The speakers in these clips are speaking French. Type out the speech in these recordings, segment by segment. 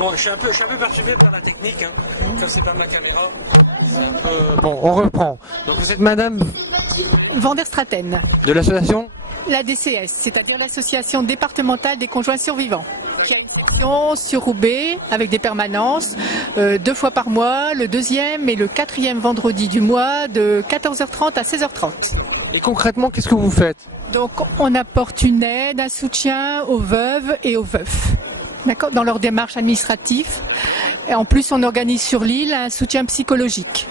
Bon, je suis un peu perturbé par la technique, hein, comme c'est pas ma caméra. Bon, on reprend. Donc vous êtes Madame Van der Straten, de l'association la DCS, c'est-à-dire l'Association départementale des conjoints survivants, qui a une section sur Roubaix avec des permanences 2 fois par mois, le 2e et le 4e vendredi du mois de 14h30 à 16h30. Et concrètement, qu'est-ce que vous faites? Donc on apporte une aide, un soutien aux veuves et aux veufs. D'accord, dans leur démarche administrative. Et en plus, on organise sur l'île un soutien psychologique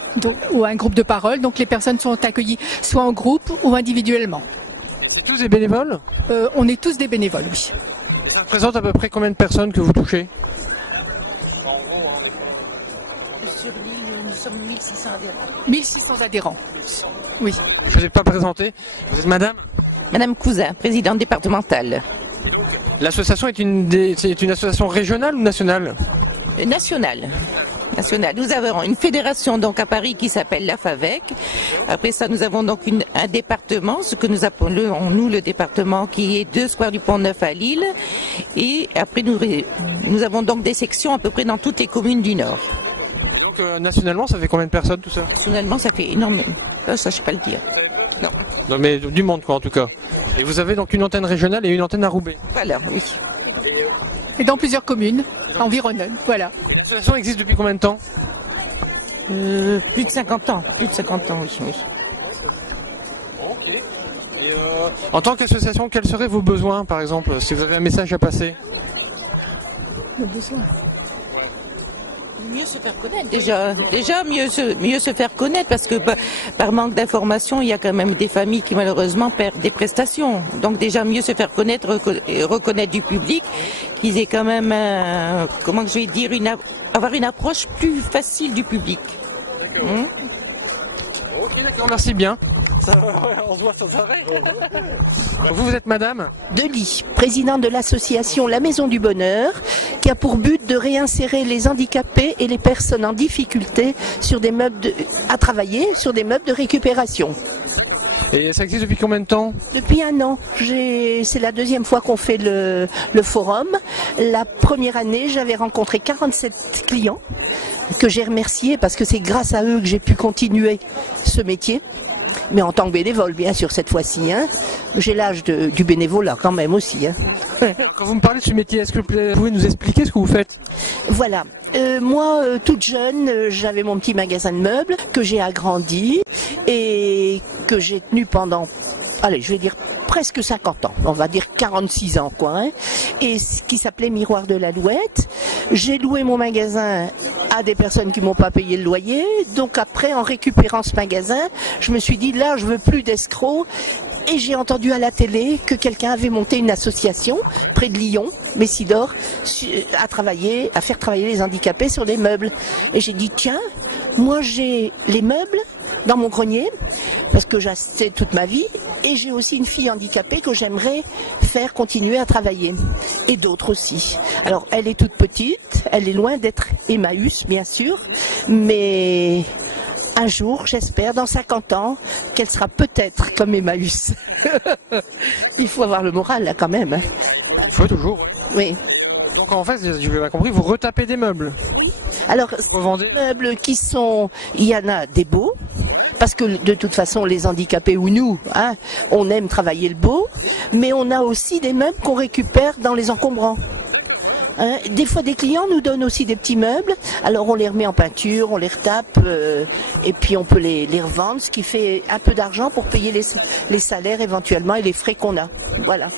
ou un groupe de parole. Donc les personnes sont accueillies soit en groupe ou individuellement. C'est tous des bénévoles? On est tous des bénévoles, oui. Ça représente à peu près combien de personnes que vous touchez? Sur l'île, nous sommes 1600 adhérents. 1600 adhérents, oui. Je ne vous ai pas présenté. Vous êtes Madame? Madame Cousin, présidente départementale. L'association est une association régionale ou nationale? Nationale. Nationale. Nous avons une fédération donc à Paris qui s'appelle la FAVEC. Après ça, nous avons donc un département, ce que nous appelons nous le département, qui est 2 square du Pont-Neuf à Lille. Et après, nous avons donc des sections à peu près dans toutes les communes du Nord. Donc nationalement, ça fait combien de personnes tout ça? Nationalement, ça fait énormément. Ça, je ne sais pas le dire. Non. Non, mais du monde quoi en tout cas. Et vous avez donc une antenne régionale et une antenne à Roubaix. Voilà, oui. Et dans plusieurs communes environnantes, voilà. L'association existe depuis combien de temps? Plus de 50 ans. Plus de 50 ans, oui. Oui. Ok. Et en tant qu'association, quels seraient vos besoins par exemple, si vous avez un message à passer? Nos besoins. Mieux se faire connaître déjà mieux se faire connaître parce que par manque d'information il y a quand même des familles qui malheureusement perdent des prestations, donc déjà mieux se faire connaître et reconnaître du public, qu'ils aient quand même comment je vais dire avoir une approche plus facile du public. Ok, d'accord, merci bien. On se voit sans arrêt. Vous êtes Madame Delis, présidente de l'association La Maison du Bonheur, qui a pour but de réinsérer les handicapés et les personnes en difficulté sur des meubles à travailler sur des meubles de récupération. Et ça existe depuis combien de temps? Depuis 1 an. C'est la 2e fois qu'on fait le forum. La première année, j'avais rencontré 47 clients que j'ai remerciés parce que c'est grâce à eux que j'ai pu continuer ce métier. Mais en tant que bénévole, bien sûr, cette fois-ci. Hein. J'ai l'âge du bénévolat quand même aussi. Hein. Quand vous me parlez de ce métier, est-ce que vous pouvez nous expliquer ce que vous faites? Voilà. Moi, toute jeune, j'avais mon petit magasin de meubles que j'ai agrandi et que j'ai tenu pendant, allez, je vais dire presque 50 ans, on va dire 46 ans quoi, hein, et ce qui s'appelait Miroir de l'Alouette. J'ai loué mon magasin à des personnes qui m'ont pas payé le loyer, donc après en récupérant ce magasin, je me suis dit là je veux plus d'escrocs. Et j'ai entendu à la télé que quelqu'un avait monté une association près de Lyon, Messidor, à faire travailler les handicapés sur les meubles. Et j'ai dit tiens, moi j'ai les meubles dans mon grenier parce que j'ai acheté toute ma vie et j'ai aussi une fille handicapée que j'aimerais faire continuer à travailler et d'autres aussi. Alors elle est toute petite, elle est loin d'être Emmaüs bien sûr, mais un jour, j'espère, dans 50 ans, qu'elle sera peut-être comme Emmaüs. Il faut avoir le moral, là, quand même. Hein. Il faut toujours. Oui. Donc, en fait, je l'ai compris, vous retapez des meubles. Alors, revendez des meubles qui sont... Il y en a des beaux, parce que de toute façon, les handicapés ou nous, hein, on aime travailler le beau, mais on a aussi des meubles qu'on récupère dans les encombrants. Hein, des fois, des clients nous donnent aussi des petits meubles. Alors, on les remet en peinture, on les retape, et puis on peut les revendre, ce qui fait un peu d'argent pour payer les salaires éventuellement et les frais qu'on a. Voilà.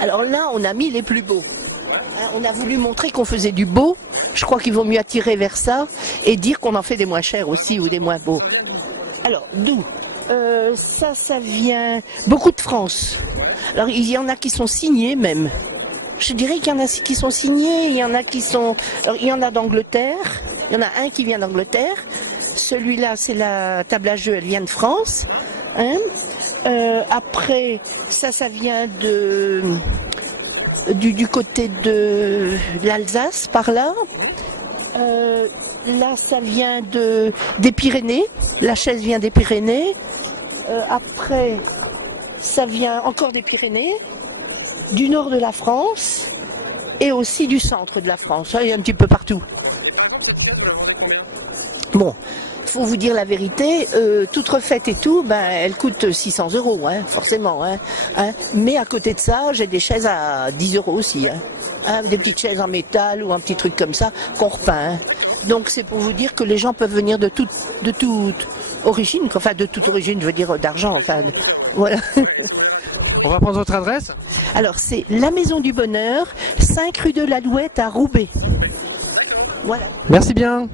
Alors là, on a mis les plus beaux. Hein, on a voulu montrer qu'on faisait du beau. Je crois qu'il vaut mieux attirer vers ça et dire qu'on en fait des moins chers aussi ou des moins beaux. Alors, d'où ça vient beaucoup de France. Alors, il y en a qui sont signés même. Je dirais qu'il y en a qui sont signés, il y en a qui sont... Alors, il y en a d'Angleterre, il y en a un qui vient d'Angleterre, celui-là c'est la table à jeu, elle vient de France. Hein. Après, ça vient du côté de l'Alsace, par là. Là, ça vient des Pyrénées, la chaise vient des Pyrénées. Après, ça vient encore des Pyrénées. Du nord de la France, et aussi du centre de la France, hein, et un petit peu partout. Bon, faut vous dire la vérité, toute refaite et tout, ben elle coûte 600 €, hein, forcément. Hein. Mais à côté de ça, j'ai des chaises à 10 € aussi. Hein, des petites chaises en métal ou un petit truc comme ça qu'on repeint. Hein. Donc c'est pour vous dire que les gens peuvent venir de toute origine, enfin de toute origine, je veux dire d'argent. Enfin, voilà. On va prendre votre adresse. Alors c'est la Maison du Bonheur, 5 rue de l'Alouette à Roubaix. Voilà. Merci bien.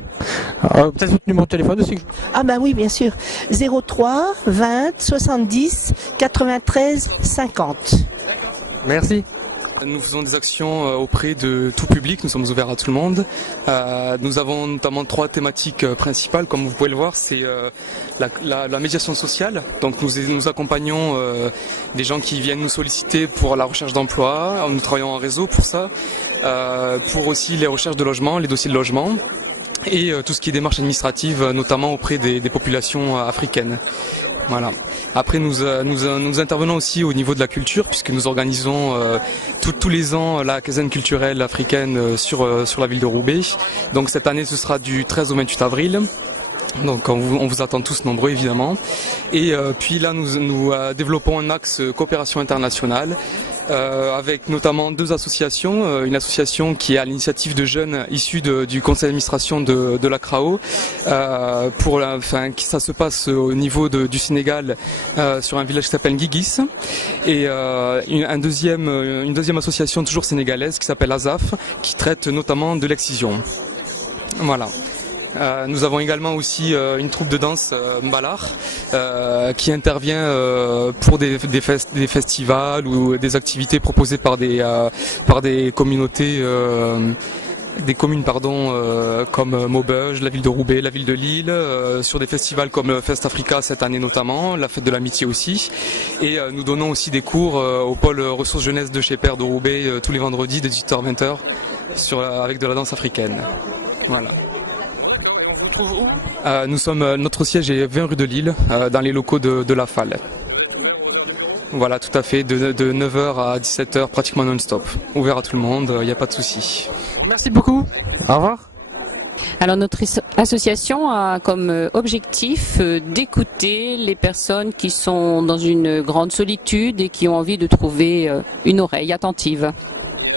Peut-être votre numéro de téléphone aussi. Ah ben oui, bien sûr. 03 20 70 93 50. Merci. Nous faisons des actions auprès de tout public, nous sommes ouverts à tout le monde. Nous avons notamment 3 thématiques principales, comme vous pouvez le voir, c'est la médiation sociale. Donc nous accompagnons des gens qui viennent nous solliciter pour la recherche d'emploi, nous travaillons en réseau pour ça, pour aussi les recherches de logement, les dossiers de logement. Et tout ce qui est démarches administratives, notamment auprès des populations africaines. Voilà. Après, nous intervenons aussi au niveau de la culture, puisque nous organisons tous les ans la quinzaine culturelle africaine sur la ville de Roubaix. Donc cette année, ce sera du 13 au 28 avril. Donc on vous attend tous nombreux évidemment. Et puis là, nous développons un axe coopération internationale. Avec notamment 2 associations, une association qui est à l'initiative de jeunes issus du conseil d'administration de la CRAO, ça se passe au niveau du Sénégal, sur un village qui s'appelle Guiguis, et une deuxième association toujours sénégalaise qui s'appelle ASAF, qui traite notamment de l'excision. Voilà. Nous avons également aussi une troupe de danse Mbalar qui intervient pour des festivals ou des activités proposées par des communautés, des communes comme Maubeuge, la ville de Roubaix, la ville de Lille, sur des festivals comme Fest Africa cette année notamment, la fête de l'amitié aussi. Et nous donnons aussi des cours au pôle ressources jeunesse de chez Père de Roubaix tous les vendredis de 18h-20h avec de la danse africaine. Voilà. Notre siège est 20 rue de Lille, dans les locaux de la FAL. Voilà, tout à fait, de 9h à 17h, pratiquement non-stop. Ouvert à tout le monde, il n'y a pas de souci. Merci beaucoup. Au revoir. Alors notre association a comme objectif d'écouter les personnes qui sont dans une grande solitude et qui ont envie de trouver une oreille attentive.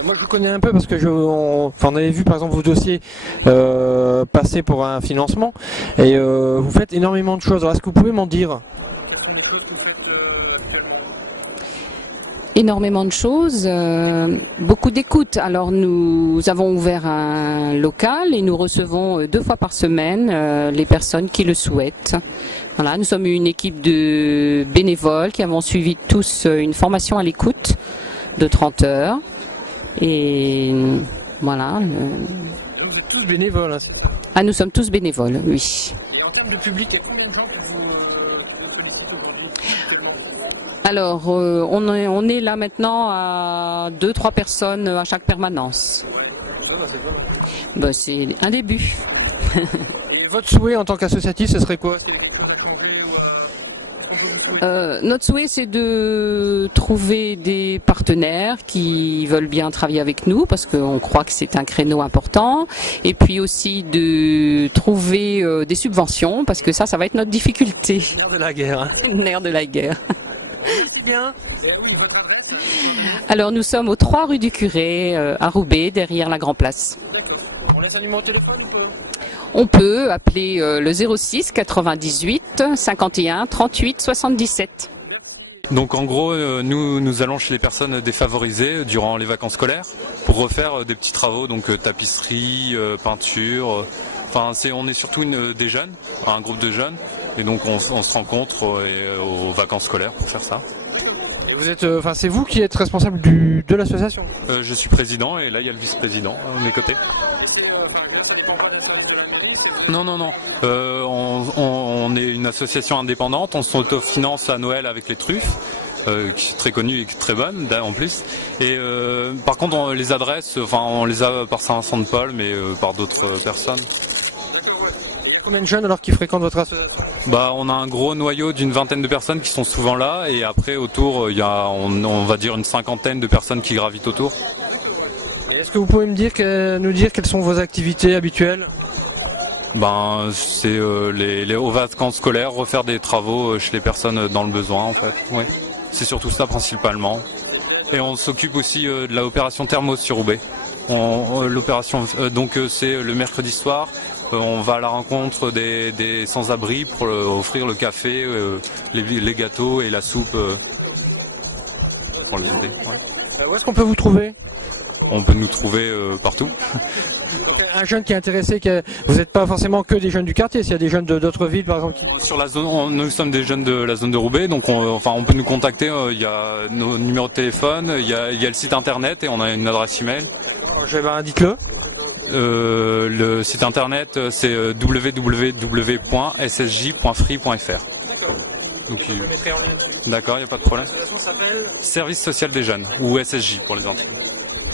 Moi je vous connais un peu parce que on avait vu par exemple vos dossiers passer pour un financement et vous faites énormément de choses. Alors est-ce que vous pouvez m'en dire? Énormément de choses, beaucoup d'écoute. Alors nous avons ouvert un local et nous recevons 2 fois par semaine les personnes qui le souhaitent. Voilà, nous sommes une équipe de bénévoles qui avons suivi tous une formation à l'écoute de 30 heures. Et voilà. Vous êtes tous bénévoles, hein. Ah, nous sommes tous bénévoles, oui. Et en termes de public, il y a combien de gens que vous sollicitez? Alors, on est là maintenant à 2-3 personnes à chaque permanence. Bah, c'est un début. Et votre souhait en tant qu'associatif, ce serait quoi? Notre souhait, c'est de trouver des partenaires qui veulent bien travailler avec nous parce qu'on croit que c'est un créneau important, et puis aussi de trouver des subventions parce que ça va être notre difficulté. Nerf de la guerre. Hein. Nerf de la guerre. C'est bien. Alors nous sommes au 3 rue du Curé à Roubaix, derrière la Grand Place. On laisse un numéro de téléphone? On peut appeler le 06 98 51 38 77. Donc en gros, nous allons chez les personnes défavorisées durant les vacances scolaires pour refaire des petits travaux, donc tapisserie, peinture. Enfin, on est surtout des jeunes, un groupe de jeunes, et donc on se rencontre aux vacances scolaires pour faire ça. Et vous êtes, c'est vous qui êtes responsable de l'association? Je suis président et là il y a le vice-président à mes côtés. Non. On est une association indépendante, on s'autofinance à Noël avec les truffes, qui est très connue et très bonne en plus. Et par contre, les adresses, on les a par Saint-Vincent-de-Paul, mais par d'autres personnes. Combien de jeunes alors qui fréquentent votre association? On a un gros noyau d'une vingtaine de personnes qui sont souvent là, et après autour, il y a, on va dire, une cinquantaine de personnes qui gravitent autour. Est-ce que vous pouvez nous dire quelles sont vos activités habituelles? Ben, c'est aux vacances scolaires, refaire des travaux chez les personnes dans le besoin en fait. Oui. C'est surtout ça principalement. Et on s'occupe aussi de l'opération Thermos sur Roubaix. L'opération, donc c'est le mercredi soir. On va à la rencontre des sans-abri pour offrir le café, les gâteaux et la soupe pour les aider. Ouais. Où est-ce qu'on peut vous trouver? On peut nous trouver partout. Un jeune qui est intéressé, vous n'êtes pas forcément que des jeunes du quartier, s'il y a des jeunes d'autres villes par exemple Sur la zone, nous sommes des jeunes de la zone de Roubaix, donc on peut nous contacter, il y a nos numéros de téléphone, il y a le site internet et on a une adresse email. Dites-le. Le site internet c'est www.ssj.free.fr. Donc, d'accord, il n'y a pas de problème. Service social des jeunes, ou SSJ pour les intimes.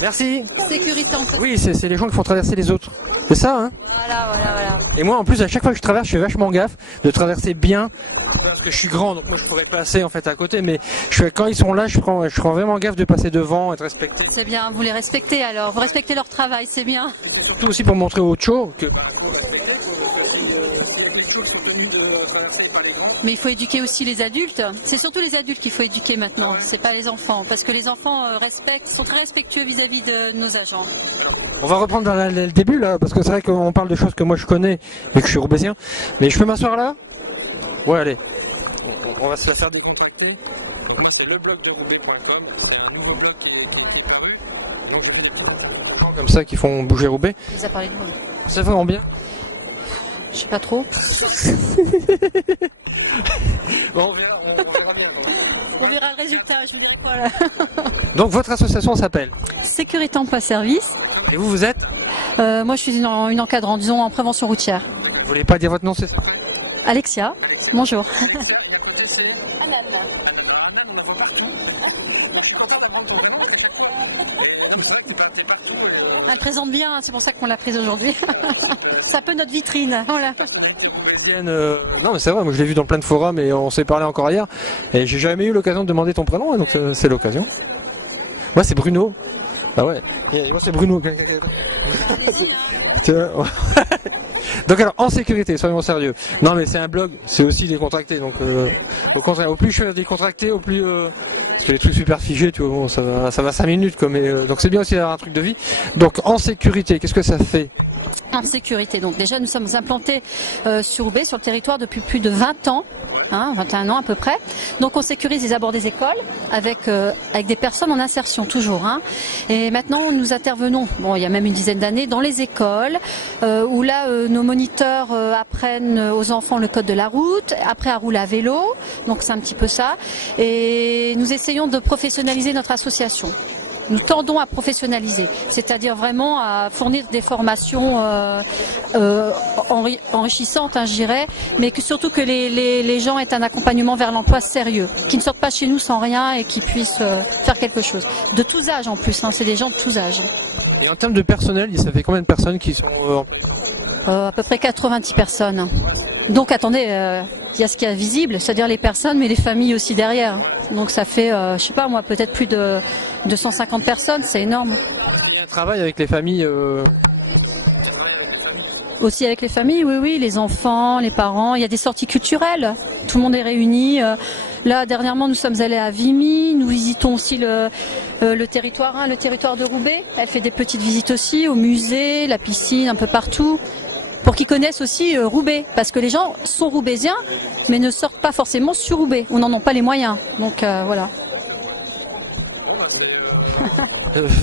Merci. Sécurité en fait. Oui, c'est les gens qui font traverser les autres. C'est ça, hein? Voilà. Et moi, en plus, à chaque fois que je traverse, je fais vachement gaffe de traverser bien. Parce que je suis grand, donc moi je pourrais passer en fait à côté. Mais quand ils sont là, je prends vraiment gaffe de passer devant, être respecté. C'est bien, vous les respectez alors. Vous respectez leur travail, c'est bien. Surtout aussi pour montrer aux chos que... Mais il faut éduquer aussi les adultes. C'est surtout les adultes qu'il faut éduquer maintenant. C'est pas les enfants, parce que les enfants sont très respectueux vis-à-vis de nos agents. On va reprendre dans le début là, parce que c'est vrai qu'on parle de choses que moi je connais, mais que je suis roubaisien. Mais je peux m'asseoir là? Ouais, allez. On va se la faire décontracter. Donc là c'est le blog de roubaix.com. C'est un nouveau blog qui est apparu. Donc je vais dire comme ça qui font bouger Roubaix. Il vous a parlé de moi. C'est vraiment bien. Je sais pas trop. Bon, on verra bien. On verra le résultat, je veux dire, voilà. Donc votre association s'appelle Sécurité Emploi Service. Et vous êtes? Moi je suis une encadrante, disons en prévention routière. Vous voulez pas dire votre nom, c'est ça? Alexia, bonjour. Elle présente bien, c'est pour ça qu'on l'a prise aujourd'hui. C'est un peu notre vitrine, voilà. Non mais c'est vrai, moi je l'ai vu dans plein de forums et on s'est parlé encore hier. Et j'ai jamais eu l'occasion de demander ton prénom, donc c'est l'occasion. Moi c'est Bruno. Ah ouais, moi c'est Bruno. Donc alors, en sécurité, soyons sérieux. Non mais c'est un blog, c'est aussi décontracté, donc au contraire, au plus je suis décontracté, au plus... parce que les trucs super figés, tu vois, bon, ça va 5 minutes, quoi, mais, donc c'est bien aussi d'avoir un truc de vie. Donc en sécurité, qu'est-ce que ça fait? En sécurité, donc déjà nous sommes implantés sur Roubaix, sur le territoire depuis plus de 20 ans. 21 ans à peu près. Donc on sécurise les abords des écoles avec des personnes en insertion toujours. Et maintenant nous intervenons, bon il y a même une dizaine d'années, dans les écoles où là nos moniteurs apprennent aux enfants le code de la route, après à rouler à vélo, donc c'est un petit peu ça. Et nous essayons de professionnaliser notre association. Nous tendons à professionnaliser, c'est-à-dire vraiment à fournir des formations enrichissantes, je dirais, mais surtout que les gens aient un accompagnement vers l'emploi sérieux, qui ne sortent pas chez nous sans rien et qui puissent faire quelque chose. De tous âges en plus, c'est des gens de tous âges. Et en termes de personnel, ça fait combien de personnes qui sont à peu près 90 personnes. Donc attendez, il y a ce qui est visible, c'est-à-dire les personnes, mais les familles aussi derrière. Donc ça fait, je sais pas moi, peut-être plus de 250 personnes, c'est énorme. Il y a un travail avec les familles Aussi avec les familles, oui, les enfants, les parents, il y a des sorties culturelles, tout le monde est réuni. Là, dernièrement, nous sommes allés à Vimy, nous visitons aussi le territoire, le territoire de Roubaix. Elle fait des petites visites aussi au musée, la piscine, un peu partout, pour qu'ils connaissent aussi Roubaix, parce que les gens sont roubaisiens, mais ne sortent pas forcément sur Roubaix, on n'en a pas les moyens, donc voilà.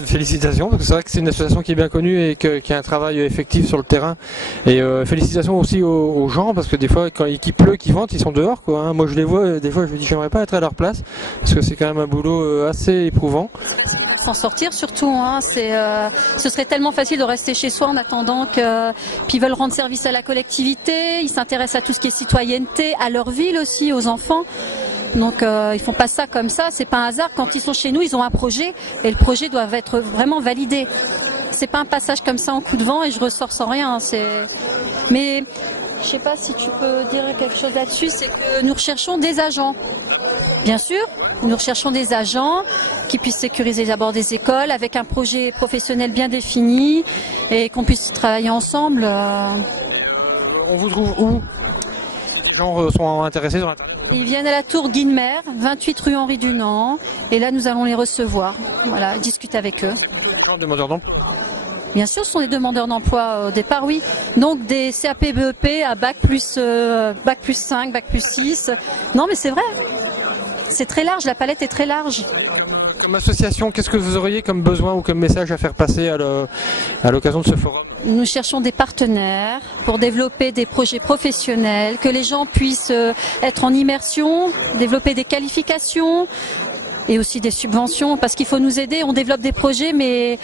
Félicitations, parce que c'est vrai que c'est une association qui est bien connue et qui a un travail effectif sur le terrain. Et félicitations aussi aux gens, parce que des fois, quand il pleut, qu'il vente, ils sont dehors, quoi. Moi, je les vois, des fois, je me dis, j'aimerais pas être à leur place, parce que c'est quand même un boulot assez éprouvant. S'en sortir surtout, ce serait tellement facile de rester chez soi en attendant puis ils veulent rendre service à la collectivité, ils s'intéressent à tout ce qui est citoyenneté, à leur ville aussi, aux enfants. Donc ils font pas ça comme ça, c'est pas un hasard. Quand ils sont chez nous, ils ont un projet et le projet doit être vraiment validé. C'est pas un passage comme ça en coup de vent et je ressors sans rien. Mais je sais pas si tu peux dire quelque chose là-dessus, c'est que nous recherchons des agents. Bien sûr, nous recherchons des agents qui puissent sécuriser les abords des écoles avec un projet professionnel bien défini et qu'on puisse travailler ensemble. On vous trouve où? Les gens sont intéressés sur Internet. Ils viennent à la tour Guinemer, 28 rue Henri Dunant, et là nous allons les recevoir, voilà, discuter avec eux. Demandeurs d'emploi. Bien sûr, ce sont des demandeurs d'emploi au départ, oui. Donc des CAP BEP à bac plus 5, bac plus 6. Non mais c'est vrai, c'est très large, la palette est très large. Comme association, qu'est-ce que vous auriez comme besoin ou comme message à faire passer à l'occasion de ce forum? Nous cherchons des partenaires pour développer des projets professionnels, que les gens puissent être en immersion, développer des qualifications et aussi des subventions, parce qu'il faut nous aider. On développe des projets, mais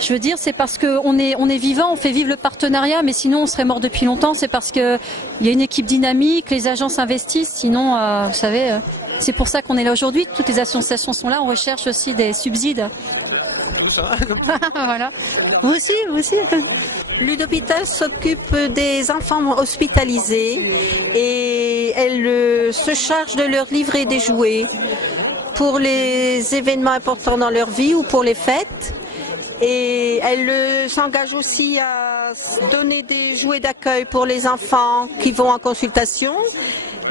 je veux dire, c'est parce qu'on est vivant, on fait vivre le partenariat, mais sinon on serait mort depuis longtemps. C'est parce qu'il y a une équipe dynamique, les agences investissent, sinon, vous savez, c'est pour ça qu'on est là aujourd'hui. Toutes les associations sont là, on recherche aussi des subsides. Voilà. Vous aussi. L'Udhôpital s'occupe des enfants hospitalisés et elle se charge de leur livrer des jouets pour les événements importants dans leur vie ou pour les fêtes. Et elle s'engage aussi à donner des jouets d'accueil pour les enfants qui vont en consultation,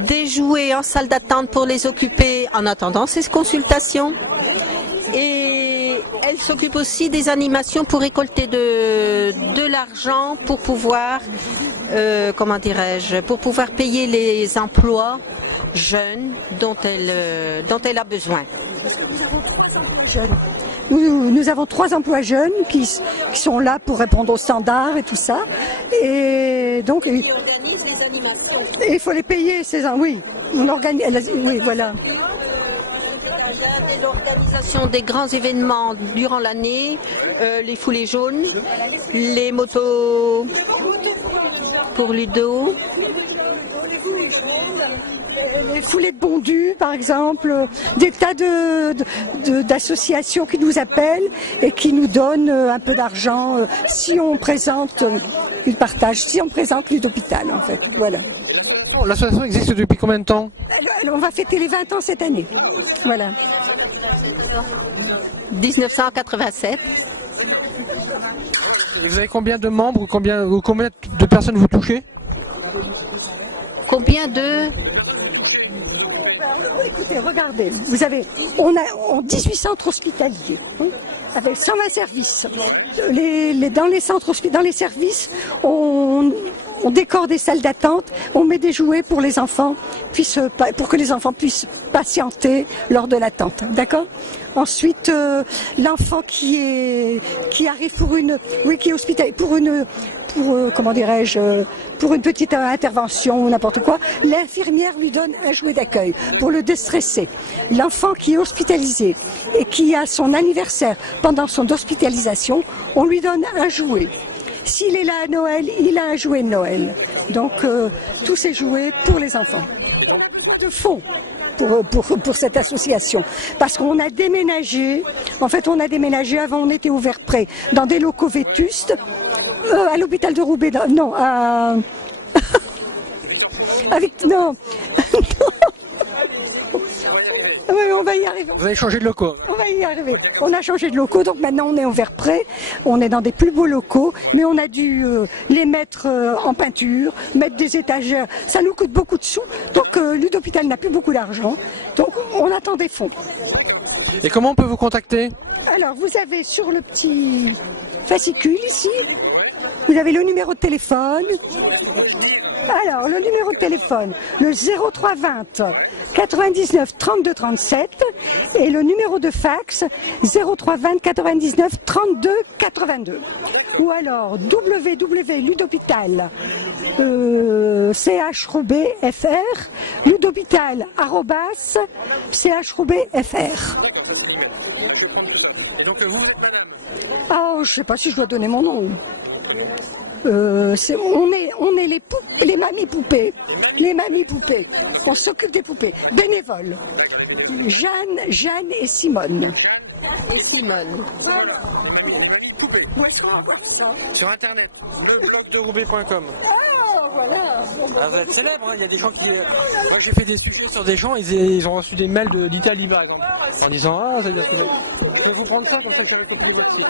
des jouets en salle d'attente pour les occuper en attendant ces consultations. Et elle s'occupe aussi des animations pour récolter de l'argent pour pouvoir, pour pouvoir payer les emplois jeunes dont elle a besoin. Nous avons 3 emplois jeunes qui sont là pour répondre aux standards et tout ça. Et donc, il faut les payer, oui. On organise, oui, voilà. Il y a l'organisation des grands événements durant l'année, les foulées jaunes, les motos pour Ludo. Les foulées de Bondu, par exemple, des tas d'associations qui nous appellent et qui nous donnent un peu d'argent si on présente, ils partagent, si on présente l'Udhôpital, en fait. Voilà. L'association existe depuis combien de temps? On va fêter les 20 ans cette année. Voilà. 1987. Vous avez combien de membres ou combien de personnes vous touchez? Combien de... Écoutez, regardez, on a 18 centres hospitaliers, avec 120 services. Dans les services, on décore des salles d'attente, on met des jouets pour les enfants, pour que les enfants puissent patienter lors de l'attente, d'accord? Ensuite, l'enfant qui arrive qui est hospitalisé pour une petite intervention ou n'importe quoi, l'infirmière lui donne un jouet d'accueil pour le déstresser. L'enfant qui est hospitalisé et qui a son anniversaire pendant son hospitalisation, on lui donne un jouet. S'il est là à Noël, il a un jouet de Noël. Donc, tous ces jouets pour les enfants. De fond. Pour cette association. Parce qu'on a déménagé, avant on était au Vert-Pré, dans des locaux vétustes, à l'hôpital de Roubaix, Oui, on va y arriver. Vous avez changé de locaux? On va y arriver. On a changé de locaux, donc maintenant on est au Vert-Pré, on est dans des plus beaux locaux, mais on a dû les mettre en peinture, mettre des étagères. Ça nous coûte beaucoup de sous, donc l'Udhôpital n'a plus beaucoup d'argent, donc on attend des fonds. Et comment on peut vous contacter? Alors, vous avez sur le petit fascicule ici, vous avez le numéro de téléphone. Alors, le numéro de téléphone, le 0320 99 32 37 et le numéro de fax 0320 99 32 82. Ou alors www.ludhôpital @chroubaix.fr, ludhôpital@chroubaix.fr. Oh, je sais pas si je dois donner mon nom. On est les mamies poupées. Les mamies poupées. On s'occupe des poupées. Bénévoles. Jeanne et Simone. Et Simone. coupé. Où est-ce qu'on va voir ça? Sur internet, leblogderoubaix.com. Ah, voilà. Bon, Ah, vous êtes célèbre, hein. Il y a des gens qui... Moi j'ai fait des sujets sur des gens, ils ont reçu des mails d'Italie par exemple, en disant ah ça veut dire ce que je peux vous prendre ça comme ça va être plus actif.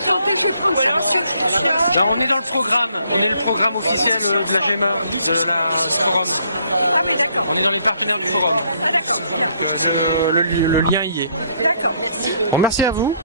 Alors on est dans le programme, on est le programme officiel de la FEMA, de la forum. On est dans le partenaire du forum. Le lien y est. Bon, merci à vous.